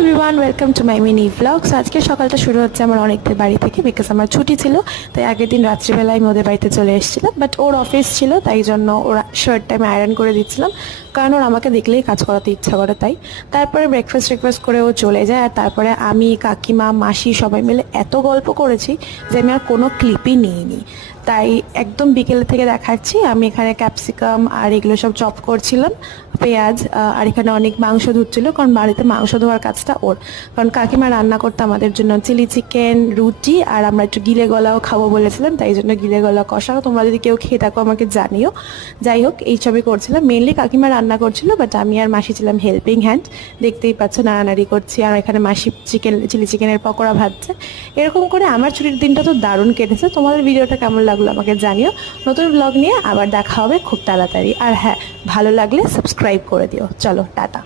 Everyone, welcome to my mini blogs. আজকে সকালটা শুরু হচ্ছে আমার অনেকদের বাড়ি থেকে, বিকজ আমার ছুটি ছিল। তাই আগের দিন রাত্রিবেলায় আমি ওদের বাড়িতে চলে এসেছিলাম, বাট ওর অফিস ছিল, তাই জন্য ওর শার্টটা আমি আয়রন করে দিচ্ছিলাম, কারণ ওর আমাকে দেখলেই কাজ করাতে ইচ্ছা করে। তাই তারপরে ব্রেকফাস্ট করে ও চলে যায়, আর তারপরে আমি, কাকিমা, মাসি সবাই মিলে এত গল্প করেছি যে আমি আর কোনো ক্লিপই নিইনি। তাই একদম বিকেল থেকে দেখাচ্ছি আমি এখানে ক্যাপসিকাম আর এগুলো সব চপ করছিলাম, পেঁয়াজ, আর এখানে অনেক মাংস ধুচ্ছিল, কারণ বাড়িতে মাংস ধোয়ার কাজটা ওর। কারণ কাকিমা রান্না করতে আমাদের জন্য চিলি চিকেন, রুটি, আর আমরা একটু গিলে গলাও খাবো বলেছিলাম, তাই জন্য গিলে গলা কষা। তোমরা যদি কেউ খেয়ে থাকো আমাকে জানিও। যাই হোক, এইসবই করছিলাম, মেনলি কাকিমা রান্না করছিল, বাট আমি আর মাসি ছিলাম হেল্পিং হ্যান্ড। দেখতেই পাচ্ছ নাড়ানাড়ি করছি, আর এখানে মাসি চিলি চিকেনের পকোড়া ভাজছে। এরকম করে আমার ছুটির দিনটা তো দারুণ কেটেছে। তোমাদের ভিডিওটা কেমন লাগলো আমাকে জানিও। নতুন ব্লগ নিয়ে আবার দেখা হবে খুব তাড়াতাড়ি। আর হ্যাঁ, ভালো লাগলে সাবস্ক্রাইব করে দিও। চলো, টাটা।